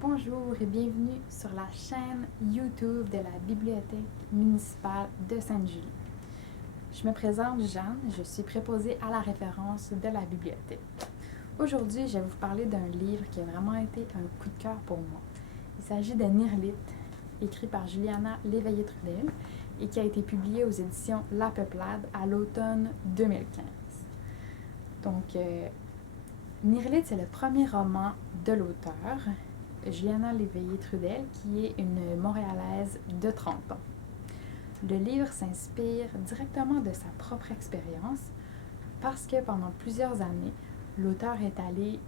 Bonjour et bienvenue sur la chaîne YouTube de la Bibliothèque municipale de Sainte-Julie. Je me présente Jeanne, je suis préposée à la référence de la bibliothèque. Aujourd'hui, je vais vous parler d'un livre qui a vraiment été un coup de cœur pour moi. Il s'agit de Nirlith, écrit par Juliana Léveillé-Trudel et qui a été publié aux éditions La Peuplade à l'automne 2015. Donc, Nirlith, c'est le premier roman de l'auteur, Juliana Léveillé-Trudel, qui est une Montréalaise de 30 ans. Le livre s'inspire directement de sa propre expérience parce que pendant plusieurs années, l'auteur est allé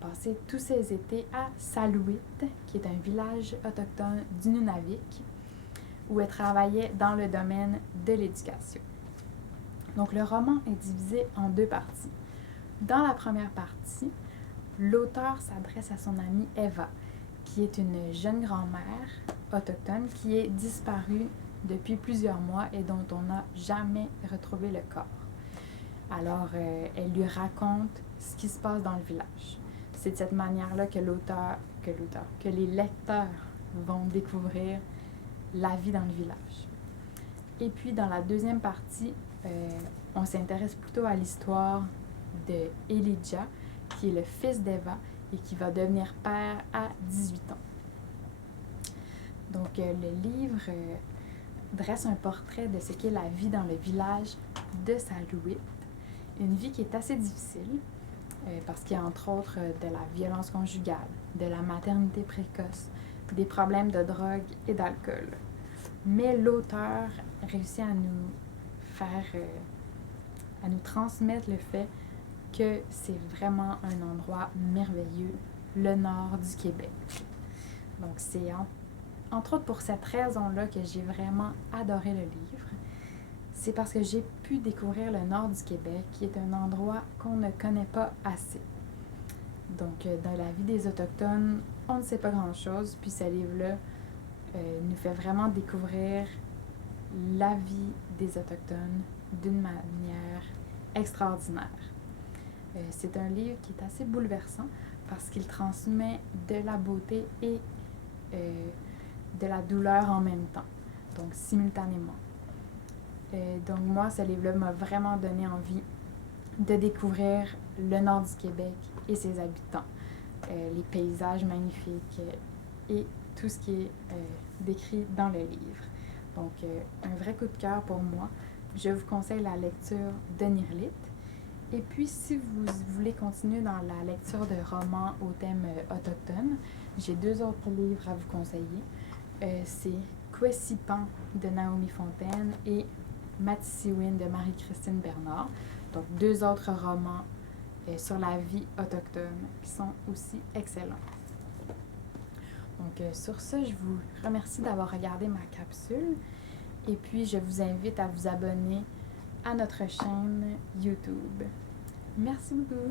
passer tous ses étés à Salouit, qui est un village autochtone du Nunavik, où elle travaillait dans le domaine de l'éducation. Donc le roman est divisé en deux parties. Dans la première partie, l'auteur s'adresse à son amie Eva, qui est une jeune grand-mère autochtone qui est disparue depuis plusieurs mois et dont on n'a jamais retrouvé le corps. Alors, elle lui raconte ce qui se passe dans le village. C'est de cette manière-là que les lecteurs vont découvrir la vie dans le village. Et puis, dans la deuxième partie, on s'intéresse plutôt à l'histoire de Elijah, qui est le fils d'Eva et qui va devenir père à 18 ans. Donc, le livre dresse un portrait de ce qu'est la vie dans le village de Salouit, une vie qui est assez difficile parce qu'il y a entre autres de la violence conjugale, de la maternité précoce, des problèmes de drogue et d'alcool. Mais l'auteur réussit à nous transmettre le fait que c'est vraiment un endroit merveilleux, le nord du Québec. Donc c'est entre autres pour cette raison-là que j'ai vraiment adoré le livre. C'est parce que j'ai pu découvrir le nord du Québec, qui est un endroit qu'on ne connaît pas assez. Donc dans la vie des Autochtones, on ne sait pas grand-chose, puis ce livre-là nous fait vraiment découvrir la vie des Autochtones d'une manière extraordinaire. C'est un livre qui est assez bouleversant parce qu'il transmet de la beauté et de la douleur en même temps, donc simultanément. Donc moi, ce livre-là m'a vraiment donné envie de découvrir le nord du Québec et ses habitants, les paysages magnifiques et tout ce qui est décrit dans le livre. Donc un vrai coup de cœur pour moi. Je vous conseille la lecture de Nirlith. Et puis, si vous voulez continuer dans la lecture de romans au thème autochtone, j'ai deux autres livres à vous conseiller. C'est Kwesipan de Naomi Fontaine et Matisiwin de Marie-Christine Bernard. Donc, deux autres romans sur la vie autochtone qui sont aussi excellents. Donc, sur ce, je vous remercie d'avoir regardé ma capsule. Et puis, je vous invite à vous abonner à notre chaîne YouTube. Merci beaucoup.